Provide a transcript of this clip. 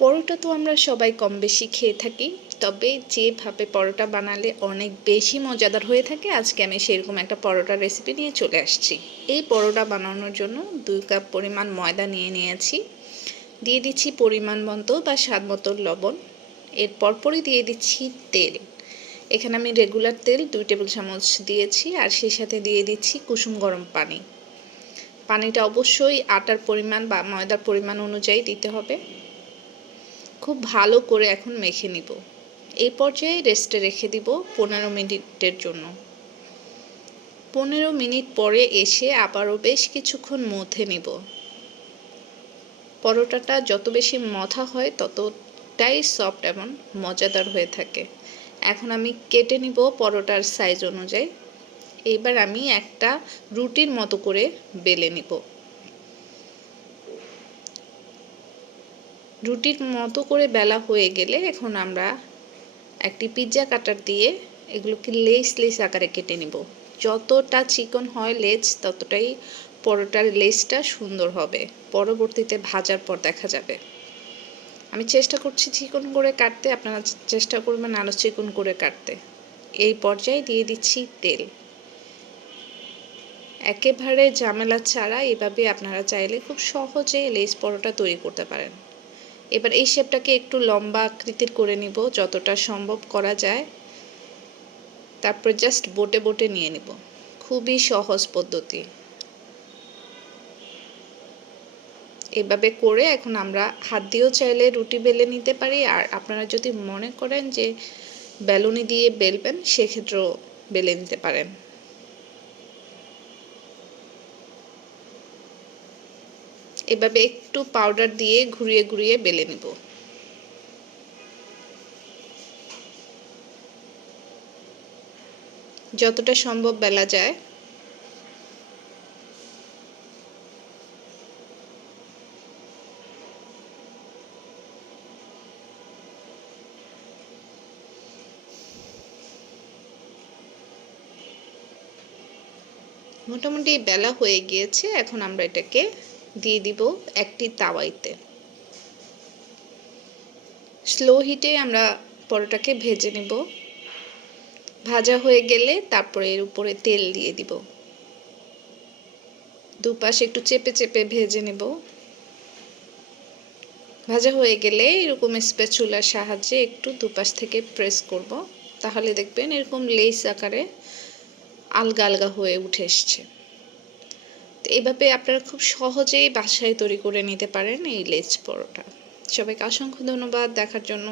পরোটা তো আমরা সবাই কম বেশি খেয়ে থাকি, তবে যেভাবে পরোটা বানালে অনেক বেশি মজাদার হয়ে থাকে, আজকে আমি সেরকম একটা পরোটার রেসিপি নিয়ে চলে আসছি। এই পরোটা বানানোর জন্য দুই কাপ পরিমাণ ময়দা নিয়ে নিয়েছি, দিয়ে দিচ্ছি পরিমাণ মতো বা স্বাদ মতো লবণ, এর পরপরই দিয়ে দিচ্ছি তেল। এখানে আমি রেগুলার তেল দুই টেবিল চামচ দিয়েছি, আর সেই সাথে দিয়ে দিচ্ছি কুসুম গরম পানি। পানিটা অবশ্যই আটার পরিমাণ বা ময়দার পরিমাণ অনুযায়ী দিতে হবে। খুব ভালো করে এখন মেখে নিব। এই পর্যায়ে রেস্টে রেখে দিব পনেরো মিনিটের জন্য। পনেরো মিনিট পরে এসে আবারও বেশ কিছুক্ষণ মথে নিব। পরোটাটা যত বেশি মথা হয় ততটাই সফট এবং মজাদার হয়ে থাকে। এখন আমি কেটে নিব পরোটার সাইজ অনুযায়ী। এবার আমি একটা রুটির মতো করে বেলে নিব। রুটির মতো করে বেলা হয়ে গেলে এখন আমরা একটি পিৎজা কাটার দিয়ে এগুলোকে লেস লেস আকারে কেটে নিব। যতটা চিকন হয় লেজ, ততটাই পরোটার লেসটা সুন্দর হবে। পরবর্তীতে ভাজার পর দেখা যাবে। আমি চেষ্টা করছি চিকন করে কাটতে, আপনারা চেষ্টা করবেন আরও চিকন করে কাটতে। এই পর্যায়ে দিয়ে দিচ্ছি তেল। একেবারে ঝামেলা ছাড়া এভাবে আপনারা চাইলে খুব সহজে লেস পরোটা তৈরি করতে পারেন। এবার এই শেপটাকে একটু লম্বা আকৃতির করে নিব, যতটা সম্ভব করা যায়। তারপর জাস্ট বোটে বোটে নিয়ে নিব। খুবই সহজ পদ্ধতি। এভাবে করে এখন আমরা হাত দিয়েও চাইলে রুটি বেলে নিতে পারি, আর আপনারা যদি মনে করেন যে বেলুনি দিয়ে বেলবেন, সেক্ষেত্রেও বেলে নিতে পারেন। এভাবে একটু পাউডার দিয়ে ঘুরিয়ে ঘুরিয়ে বেলে নিব। যতটা সম্ভব বেলা যায়। মোটামুটি বেলা হয়ে গিয়েছে, এখন আমরা এটাকে দিয়ে দিব একটি তাওয়াইতে। স্লো হিটে আমরা পরোটাকে ভেজে নেব। ভাজা হয়ে গেলে তারপরে এর উপরে তেল দিয়ে দিব। দুপাশে একটু চেপে চেপে ভেজে নেব। ভাজা হয়ে গেলে এরকম স্পেচুলার সাহায্যে একটু দুপাশ থেকে প্রেস করব। তাহলে দেখবেন এরকম লেস আকারে আলগা আলগা হয়ে উঠে এসছে। তো এইভাবে আপনারা খুব সহজেই বাসায় তৈরি করে নিতে পারেন এই লেজ পরোটা। সবাইকে অসংখ্য ধন্যবাদ দেখার জন্য।